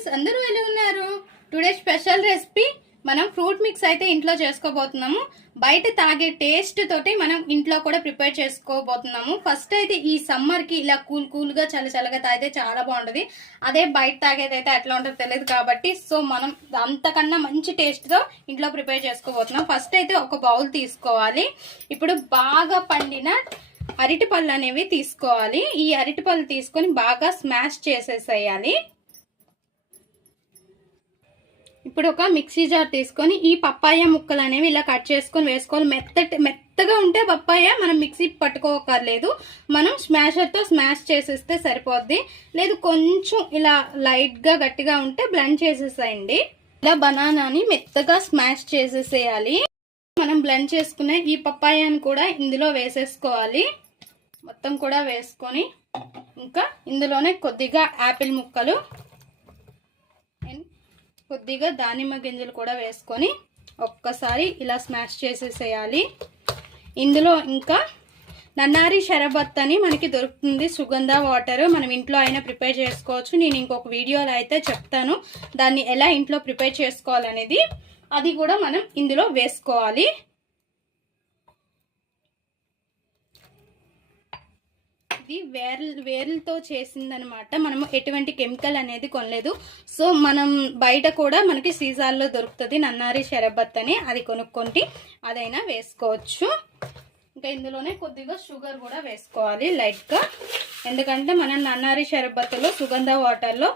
Friends, అందరూ ఎలా ఉన్నారు? టుడే స్పెషల్ రెసిపీ మనం ఫ్రూట్ మిక్స్ అయితే ఇంట్లో చేసుకోబోతున్నాము. బయట తాగే టేస్ట్ తోటి మనం ఇంట్లో కూడా ప్రిపేర్ చేసుకోబోతున్నాము. ఫస్ట్ అయితే ఈ సమ్మర్ కి ఇలా కూల్ గా చల్లగా తాగితే చాలా బాగుంటది. అదే బయట తాగేది అయితే ఎట్లా ఉంటుందో తెలియదు కాబట్టి సో మనం అంతకన్నా మంచి టేస్ట్ తో ఇంట్లో ప్రిపేర్ చేసుకోబోతున్నాం. ఫస్ట్ అయితే ఒక బౌల్ తీసుకోవాలి. ఇప్పుడు బాగా పండిన అరటిపళ్ళు అనేవి తీసుకోవాలి. ఈ అరటిపళ్ళు తీసుకొని బాగా స్మాష్ చేసేసేయాలి. ఇప్పుడు ఒక మిక్సీ జార్ తీసుకొని ఈ పప్పాయ ముక్కలు అనేవి ఇలా కట్ చేసుకొని వేసుకోవాలి. మెత్తగా ఉంటే పప్పాయ మనం మిక్సీ పట్టుకోకర్లేదు, మనం స్మాషర్తో స్మాష్ చేసేస్తే సరిపోద్ది. లేదు కొంచెం ఇలా లైట్గా గట్టిగా ఉంటే బ్లెండ్ చేసేసేయండి. ఇలా బనానాని మెత్తగా స్మాష్ చేసేసేయాలి. మనం బ్లెండ్ చేసుకునే ఈ పప్పాయని కూడా ఇందులో వేసేసుకోవాలి. మొత్తం కూడా వేసుకొని ఇంకా ఇందులోనే కొద్దిగా యాపిల్ ముక్కలు, కొద్దిగా దానిమ్మ గింజలు కూడా వేసుకొని ఒక్కసారి ఇలా స్మాష్ చేసేసేయాలి. ఇందులో ఇంకా నన్నారి షరబత్ అని మనకి దొరుకుతుంది, సుగంధ వాటర్. మనం ఇంట్లో అయినా ప్రిపేర్ చేసుకోవచ్చు. నేను ఇంకొక వీడియోలో అయితే చెప్తాను దాన్ని ఎలా ఇంట్లో ప్రిపేర్ చేసుకోవాలనేది. అది కూడా మనం ఇందులో వేసుకోవాలి. వేర్లతో చేసిందనమాట. మనము ఎటువంటి కెమికల్ అనేది కొనలేదు. సో మనం బయట కూడా మనకి సీజాల్లో దొరుకుతుంది నన్నారి షరబత్ అని, అది కొనుక్కొని అదైనా వేసుకోవచ్చు. ఇంకా ఇందులోనే కొద్దిగా షుగర్ కూడా వేసుకోవాలి లైట్గా, ఎందుకంటే మనం నన్నారి షరబత్తులో సుగంధ వాటర్లో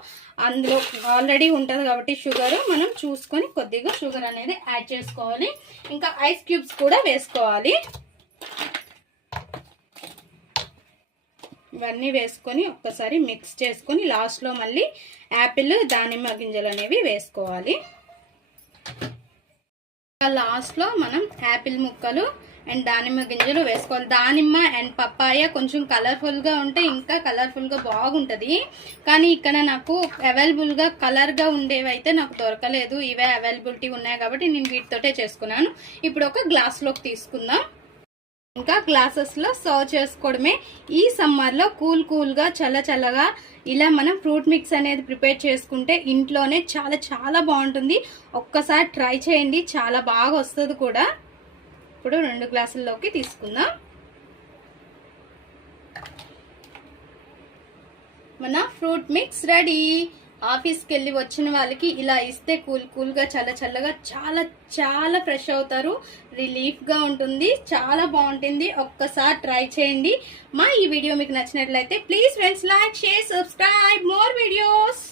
అందులో ఆల్రెడీ ఉంటుంది కాబట్టి షుగర్ మనం చూసుకొని కొద్దిగా షుగర్ అనేది యాడ్ చేసుకోవాలి. ఇంకా ఐస్ క్యూబ్స్ కూడా వేసుకోవాలి. ఇవన్నీ వేసుకొని ఒక్కసారి మిక్స్ చేసుకొని లాస్ట్లో మళ్ళీ యాపిల్ దానిమ్మ గింజలు అనేవి వేసుకోవాలి. లాస్ట్లో మనం యాపిల్ ముక్కలు అండ్ దానిమ్మ గింజలు వేసుకోవాలి. దానిమ్మ అండ్ పప్పాయ కొంచెం కలర్ఫుల్గా ఉంటే ఇంకా కలర్ఫుల్గా బాగుంటుంది. కానీ ఇక్కడ నాకు అవైలబుల్గా కలర్గా ఉండేవి అయితే నాకు దొరకలేదు. ఇవే అవైలబిలిటీ ఉన్నాయి కాబట్టి నేను వీటితోటే చేసుకున్నాను. ఇప్పుడు ఒక గ్లాస్లోకి తీసుకుందాం. ఇంకా గ్లాసెస్లో సర్వ్ చేసుకోవడమే. ఈ సమ్మర్లో కూల్గా చల్లగా ఇలా మనం ఫ్రూట్ మిక్స్ అనేది ప్రిపేర్ చేసుకుంటే ఇంట్లోనే చాలా బాగుంటుంది. ఒక్కసారి ట్రై చేయండి, చాలా బాగా వస్తుంది కూడా. ఇప్పుడు 2 గ్లాసుల్లోకి తీసుకుందాం. మన ఫ్రూట్ మిక్స్ రెడీ. ఆఫీస్కి వెళ్ళి వచ్చిన వాళ్ళకి ఇలా ఇస్తే కూల్గా చల్లగా చాలా ఫ్రెష్ అవుతారు. రిలీఫ్గా ఉంటుంది, చాలా బాగుంటుంది. ఒక్కసారి ట్రై చేయండి. మా ఈ వీడియో మీకు నచ్చినట్లయితే please friends like, share, subscribe more videos.